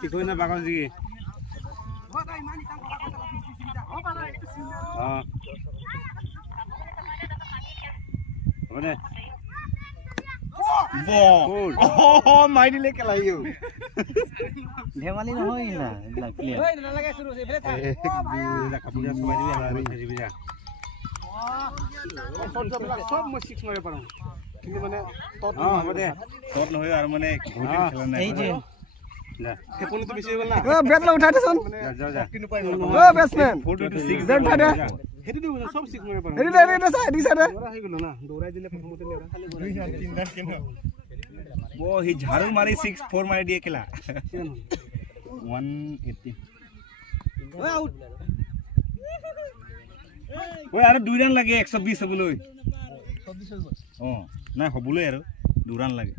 তিকই না বাগন জি মানে বল ও মাই দিলে কেলাইও ধেমালি নহয় না এইবিলাক প্লেয়াৰ ওই নালাগে শুরু হইছে ফেলে থাক কাপুরিয়া সবাই দিবি আর জিবি যা সব মই 6 মারে পারো কিন্তু মানে তত হবে দে তত নহয় আর মানে ঘুটি খেলা নাই এই যে যা হেপনি তো বেশি হই গল না ও বেটলা উঠাই দেচোন যা যা কিন্তু পাই গল ও ব্যাটসম্যান 426 দেন উঠাই দে হেতু দিও সব 6 মারে পারো এৰি দে চাই দি চাই দে দৌৰা হৈ গল না দৌৰাই দিলে প্ৰথমতে নেৰা খালি 2 3 কেন वो ही झाड़ू मारी 6 4 मारी दिए खेला 180 ওই আউট ওই আরে 2 রান লাগে 120 হবলৈ 26 হৈ গল না হবলৈ আৰু 2 ৰান লাগে